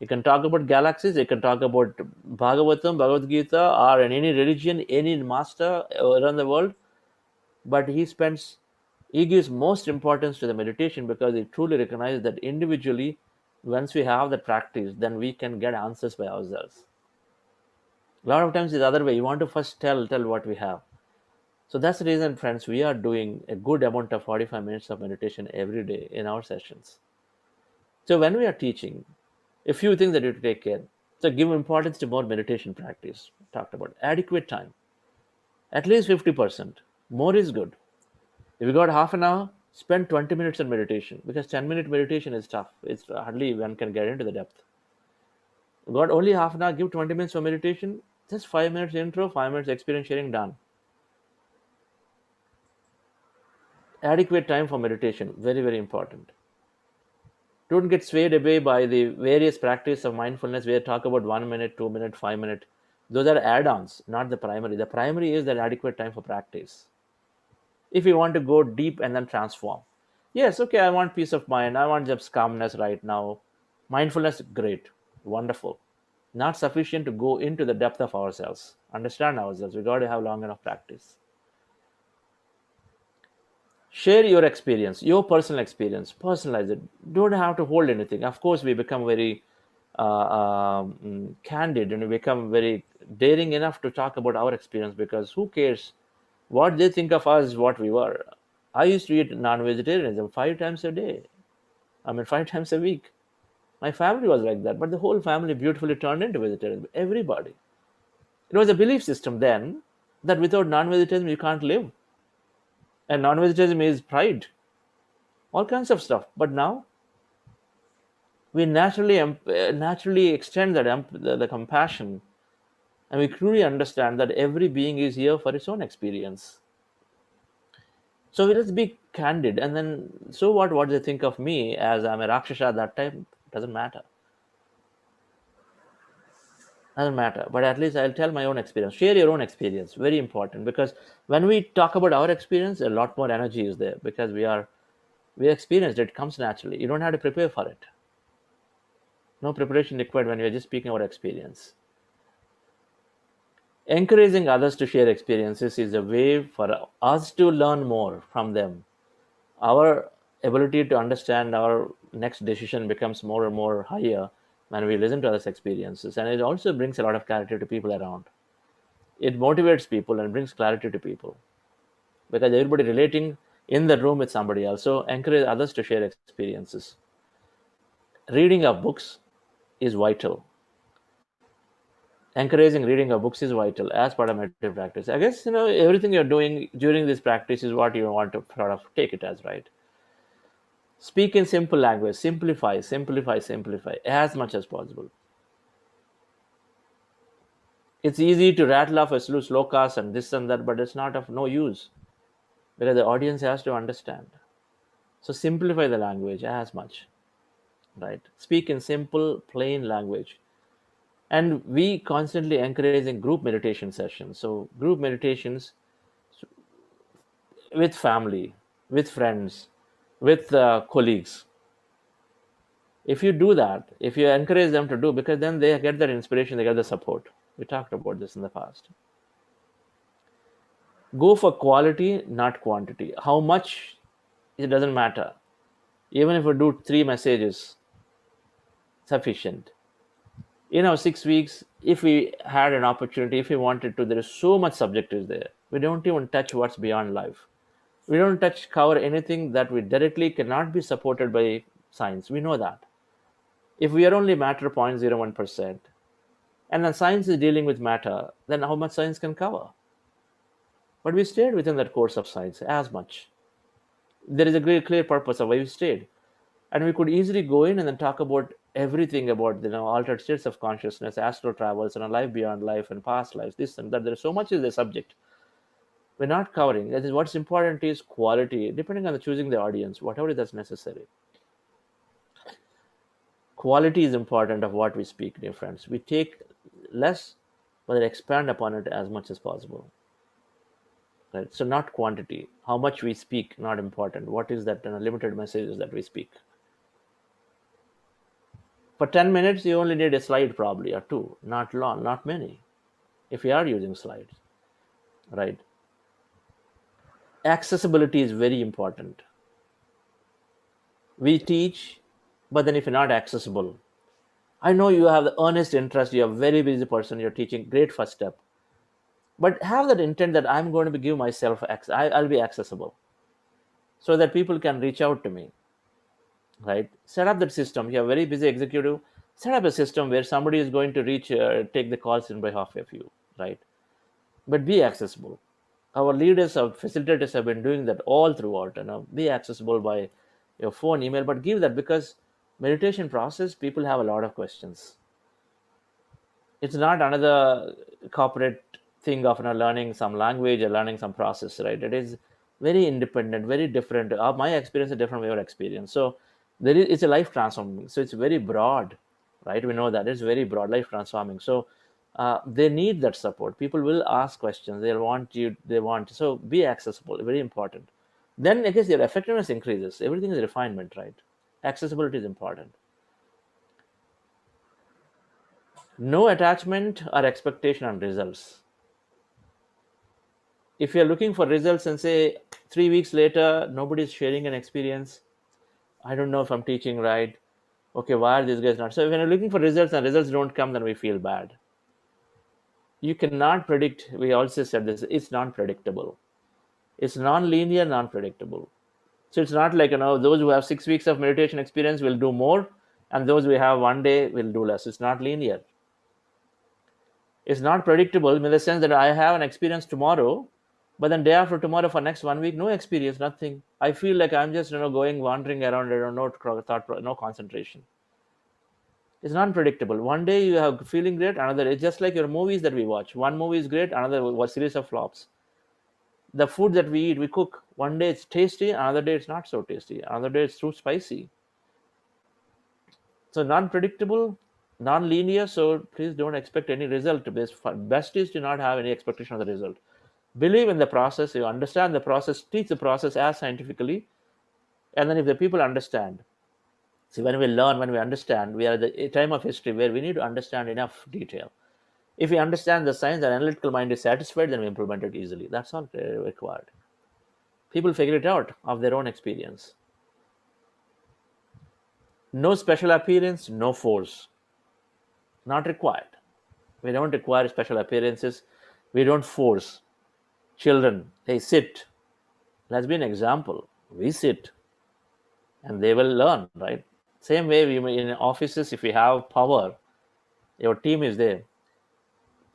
He can talk about galaxies, he can talk about Bhagavatam, Bhagavad Gita, or in any religion, any master around the world. But he gives most importance to the meditation because he truly recognizes that individually, once we have that practice, then we can get answers by ourselves. A lot of times it's the other way. You want to first tell what we have. So that's the reason, friends, we are doing a good amount of 45 minutes of meditation every day in our sessions. So when we are teaching, a few things that you have to take care. So give importance to more meditation practice. Talked about adequate time. At least 50%. More is good. If you got half an hour, spend 20 minutes on meditation, because 10-minute meditation is tough. It's hardly one can get into the depth. You got only half an hour, give 20 minutes for meditation. Just 5 minutes intro, 5 minutes experience sharing, done. Adequate time for meditation, very, very important. Don't get swayed away by the various practice of mindfulness where talk about 1 minute, 2 minute, 5 minute. Those are add-ons, not the primary. The primary is that adequate time for practice. If you want to go deep and then transform. Yes, okay, I want peace of mind. I want just calmness right now. Mindfulness, great, wonderful. Not sufficient to go into the depth of ourselves, understand ourselves. We got to have long enough practice. Share your experience, your personal experience, personalize it. Don't have to hold anything. Of course, we become very candid and we become very daring enough to talk about our experience, because who cares what they think of us, what we were. I used to eat non-vegetarianism 5 times a day. 5 times a week. My family was like that, but the whole family beautifully turned into vegetarians. Everybody. It was a belief system then that without non-vegetarianism you can't live. And non-vegetarianism is pride. All kinds of stuff. But now we naturally extend the compassion, and we truly understand that every being is here for its own experience. So let's be candid, and then so what they think of me as I'm a Rakshasa at that time doesn't matter. Doesn't matter. But at least I'll tell my own experience. Share your own experience. Very important, because when we talk about our experience, a lot more energy is there, because we experienced it. It comes naturally. You don't have to prepare for it. No preparation required when you're just speaking about experience. Encouraging others to share experiences is a way for us to learn more from them. Our ability to understand our next decision becomes more and more higher when we listen to others' experiences. And it also brings a lot of clarity to people around. It motivates people and brings clarity to people, because everybody relating in the room with somebody else. So encourage others to share experiences. Reading of books is vital. Encouraging reading of books is vital as part of meditative practice. I guess everything you're doing during this practice is what you want to sort of take it as, right? Speak in simple language. Simplify as much as possible. It's easy to rattle off a slew slokas and this and that, but it's not of no use, because the audience has to understand. So simplify the language as much, right? Speak in simple, plain language. And we constantly encouraging group meditation sessions. So group meditations with family, with friends, with colleagues. If you do that, if you encourage them to do, because then they get that inspiration, they get the support. We talked about this in the past. Go for quality, not quantity. How much, it doesn't matter. Even if we do 3 messages, sufficient. 6 weeks, if we had an opportunity, if we wanted to, there is so much subject is there. We don't even touch what's beyond life. We don't cover anything that we directly cannot be supported by science. We know that. If we are only matter 0.01%, and then science is dealing with matter, then how much science can cover? But we stayed within that course of science as much. There is a great clear purpose of why we stayed. And we could easily go in and then talk about everything about altered states of consciousness, astral travels, and a life beyond life, and past lives, this and that. There is so much is the subject we're not covering. That is, what's important is quality, depending on the choosing the audience, whatever that's necessary. Quality is important of what we speak, dear friends. We take less, but then expand upon it as much as possible. Right? So not quantity. How much we speak, not important. What is that limited messages that we speak? For 10 minutes, you only need a slide probably, or two, not long, not many, if you are using slides, right? Accessibility is very important. We teach, but then if you're not accessible, I know you have the earnest interest, you're a very busy person, you're teaching, great first step. But have that intent that I'm going to give myself, I'll be accessible so that people can reach out to me, right? Set up that system. You're a very busy executive, set up a system where somebody is going to take the calls in behalf of you, right? But be accessible. Our leaders, our facilitators have been doing that all throughout. Be accessible by your phone, email, but give that, because meditation process, people have a lot of questions. It's not another corporate thing of learning some language or learning some process, right? It is very independent, very different. My experience is different from your experience. So it's a life transforming. So it's very broad, right? We know that it's very broad, life transforming. So they need that support. People will ask questions. They want. So be accessible, very important. Then I guess your effectiveness increases. Everything is refinement, right? Accessibility is important. No attachment or expectation on results. If you're looking for results and say 3 weeks later nobody's sharing an experience, I don't know if I'm teaching right. Okay, why are these guys not? So when you're looking for results and results don't come, then we feel bad. You cannot predict. We also said this, it's non-predictable. It's non-linear, non-predictable. So it's not like those who have 6 weeks of meditation experience will do more, and those who have one day will do less. It's not linear. It's not predictable in the sense that I have an experience tomorrow, but then day after tomorrow for next 1 week, no experience, nothing. I feel like I'm just going wandering around. I don't know thought, no concentration. It's not predictable. One day you have feeling great, another. It's just like your movies that we watch. One movie is great, another was series of flops. The food that we eat, we cook. One day it's tasty, another day it's not so tasty. Another day it's too spicy. So non-predictable, non-linear. So please don't expect any result. Best is to not have any expectation of the result. Believe in the process. You understand the process. Teach the process as scientifically, and then if the people understand. See, when we learn, when we understand, we are at the time of history where we need to understand enough detail. If we understand the science, the analytical mind is satisfied, then we implement it easily. That's all required. People figure it out of their own experience. No special appearance, no force. Not required. We don't require special appearances. We don't force. Children, they sit. Let's be an example. We sit and they will learn, right? Same way in offices, if we have power, your team is there.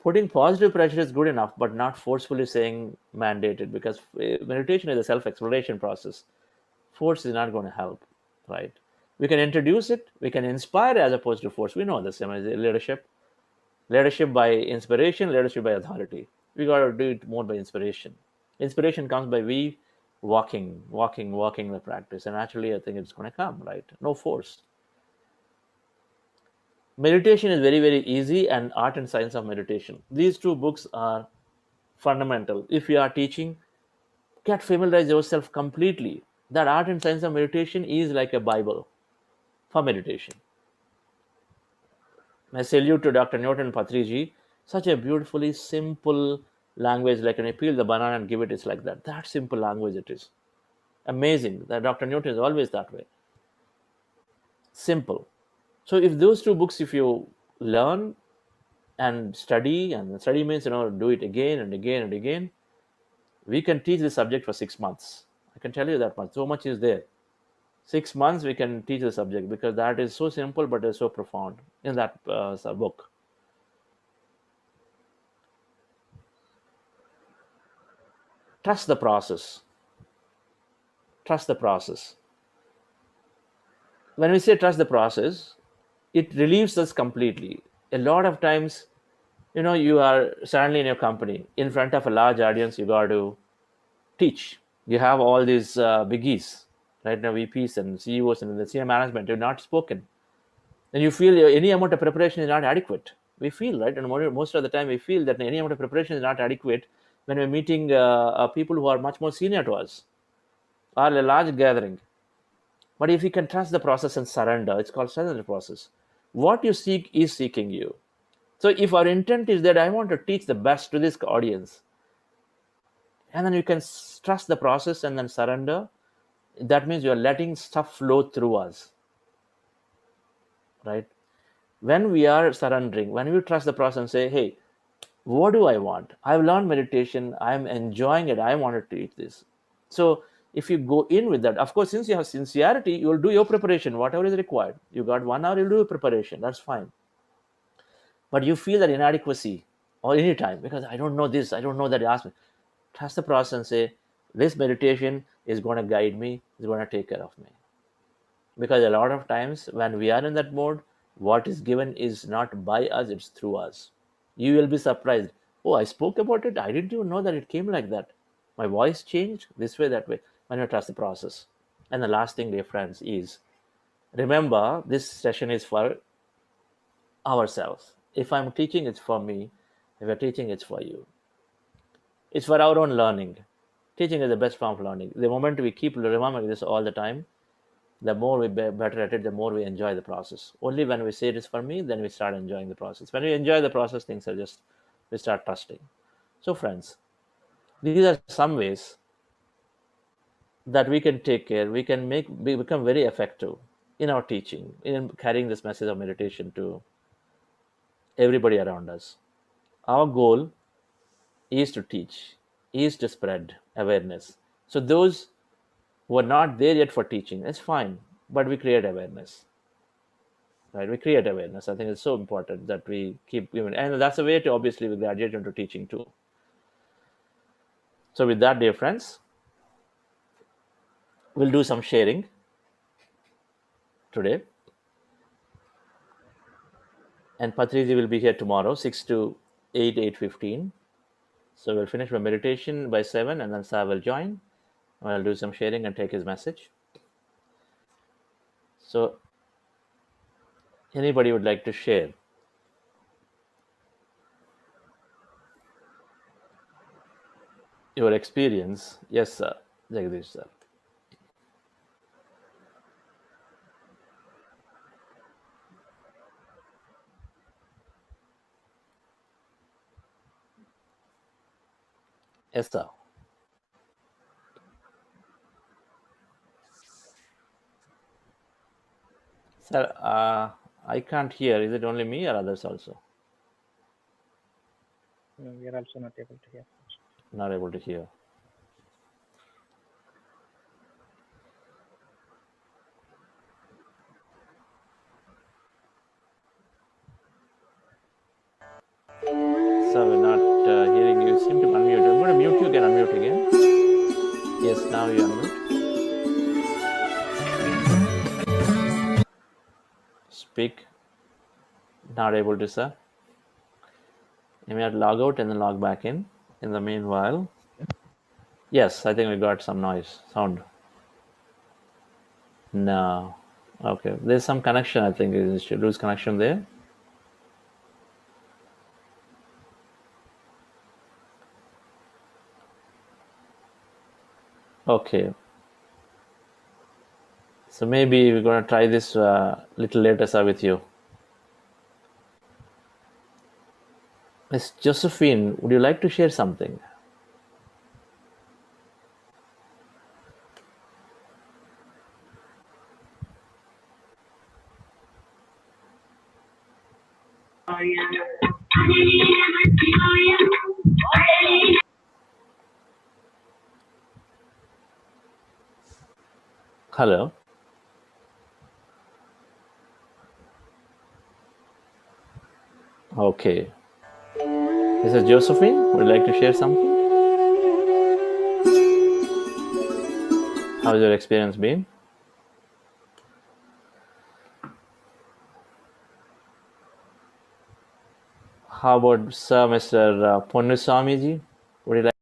Putting positive pressure is good enough, but not forcefully saying mandated, because meditation is a self-exploration process. Force is not going to help, right? We can introduce it, we can inspire as opposed to force. We know the same as leadership. Leadership by inspiration, leadership by authority. We got to do it more by inspiration. Inspiration comes by we walking the practice, and actually I think it's going to come, right? No force. Meditation is very, very easy, and Art and Science of Meditation. These two books are fundamental. If you are teaching, get familiarize yourself completely. That Art and Science of Meditation is like a Bible for meditation. I salute to Dr. Newton Patriji, such a beautifully simple language, like when you peel the banana and give it, it's like that. That simple language it is. Amazing. That Dr. Newton is always that way. Simple. So if those two books, if you learn and study means, do it again and again and again, we can teach the subject for 6 months. I can tell you that much. So much is there. 6 months we can teach the subject, because that is so simple but is so profound in that book. Trust the process. Trust the process. When we say trust the process, it relieves us completely. A lot of times, you are suddenly in your company, in front of a large audience, you got to teach. You have all these biggies, right now, VPs and CEOs and the senior management, you're not spoken. And you feel any amount of preparation is not adequate. We feel, right? And most of the time, we feel that any amount of preparation is not adequate when we're meeting people who are much more senior to us, or a large gathering. But if you can trust the process and surrender, it's called surrender process. What you seek is seeking you. So if our intent is that I want to teach the best to this audience, and then you can trust the process and then surrender, that means you're letting stuff flow through us, right? When we are surrendering, when we trust the process and say, hey, what do I want? I've learned meditation, I'm enjoying it, I want to teach this. So if you go in with that, of course, since you have sincerity, you will do your preparation, whatever is required. You got 1 hour, you'll do your preparation, that's fine. But you feel that inadequacy or any time, because I don't know this, I don't know that, you ask me. Trust the process and say, this meditation is going to guide me, is going to take care of me. Because a lot of times when we are in that mode, what is given is not by us, it's through us. You will be surprised. Oh, I spoke about it, I didn't even know that it came like that. My voice changed this way, that way, when you trust the process. And the last thing, dear friends, is remember, this session is for ourselves. If I'm teaching, it's for me. If you're teaching, it's for you. It's for our own learning. Teaching is the best form of learning. The moment we keep remembering this all the time, the more we better at it, the more we enjoy the process. Only when we say it is for me, then we start enjoying the process. When we enjoy the process, things are just, we start trusting. So friends, these are some ways that we can take care, we can become very effective in our teaching, in carrying this message of meditation to everybody around us. Our goal is to teach, is to spread awareness. So those who are not there yet for teaching, it's fine, but we create awareness. Right? We create awareness. I think it's so important that we keep giving, and that's a way to obviously we graduate into teaching too. So with that, dear friends, we'll do some sharing today. And Patriji will be here tomorrow, 6 to 8, 8:15. So we'll finish my meditation by 7, and then Sa will join. I'll do some sharing and take his message. So anybody would like to share? Your experience? Yes, sir. Jagdish, sir. Yes, sir. Sir, I can't hear. Is it only me or others also? No, we are also not able to hear. Not able to hear. Sir, we're not hearing you. You seem to unmute. I'm going to mute you again, unmute again. Yes, now you unmute. Speak. Not able to, sir. You may have to log out and then log back in the meanwhile. Yes, I think we got some noise, sound. No. Okay, there's some connection, I think. You should lose connection there. Okay. So maybe we're going to try this little later, sir, with you. Miss Josephine, would you like to share something? Hello. Okay. Mrs. Josephine, would you like to share something? How's your experience been? How about Sir Mr. Ponnusamiji? Would you like?